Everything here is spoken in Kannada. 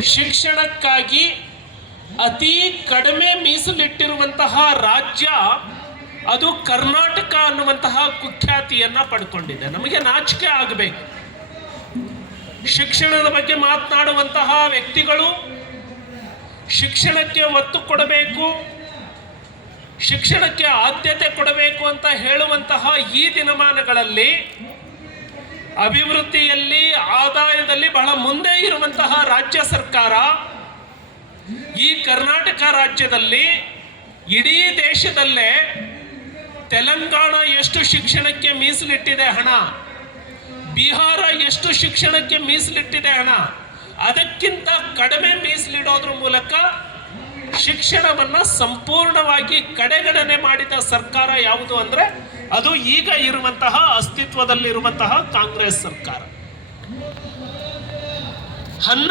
ಶಿಕ್ಷಣಕ್ಕಾಗಿ ಅತಿ ಕಡಿಮೆ ಮೀಸಲಿಟ್ಟಿರುವಂತಹ ರಾಜ್ಯ ಅದು ಕರ್ನಾಟಕ ಅನ್ನುವಂತಹ ಕುಖ್ಯಾತಿಯನ್ನ ಪಡ್ಕೊಂಡಿದೆ. ನಮಗೆ ನಾಚಿಕೆ ಆಗಬೇಕು. ಶಿಕ್ಷಣದ ಬಗ್ಗೆ ಮಾತನಾಡುವಂತಹ ವ್ಯಕ್ತಿಗಳು ಶಿಕ್ಷಣಕ್ಕೆ ಒತ್ತು ಕೊಡಬೇಕು, ಶಿಕ್ಷಣಕ್ಕೆ ಆದ್ಯತೆ ಕೊಡಬೇಕು ಅಂತ ಹೇಳುವಂತಹ ಈ ದಿನಮಾನಗಳಲ್ಲಿ ಅಭಿವೃದ್ಧಿಯಲ್ಲಿ, ಆದಾಯದಲ್ಲಿ ಬಹಳ ಮುಂದೆ ಇರುವಂತಹ ರಾಜ್ಯ ಸರ್ಕಾರ ಈ ಕರ್ನಾಟಕ ರಾಜ್ಯದಲ್ಲಿ ಇಡೀ ದೇಶದಲ್ಲೇ ತೆಲಂಗಾಣ ಎಷ್ಟು ಶಿಕ್ಷಣಕ್ಕೆ ಮೀಸಲಿಟ್ಟಿದೆ ಹಣ, ಬಿಹಾರ ಎಷ್ಟು ಶಿಕ್ಷಣಕ್ಕೆ ಮೀಸಲಿಟ್ಟಿದೆ ಹಣ, ಅದಕ್ಕಿಂತ ಕಡಿಮೆ ಮೀಸಲಿಡೋದ್ರ ಮೂಲಕ ಶಿಕ್ಷಣವನ್ನು ಸಂಪೂರ್ಣವಾಗಿ ಕಡೆಗಣನೆ ಮಾಡಿದ ಸರ್ಕಾರ ಯಾವುದು ಅಂದರೆ ಅದು ಈಗ ಇರುವಂತಹ ಅಸ್ತಿತ್ವದಲ್ಲಿರುವಂತಹ ಕಾಂಗ್ರೆಸ್ ಸರ್ಕಾರ.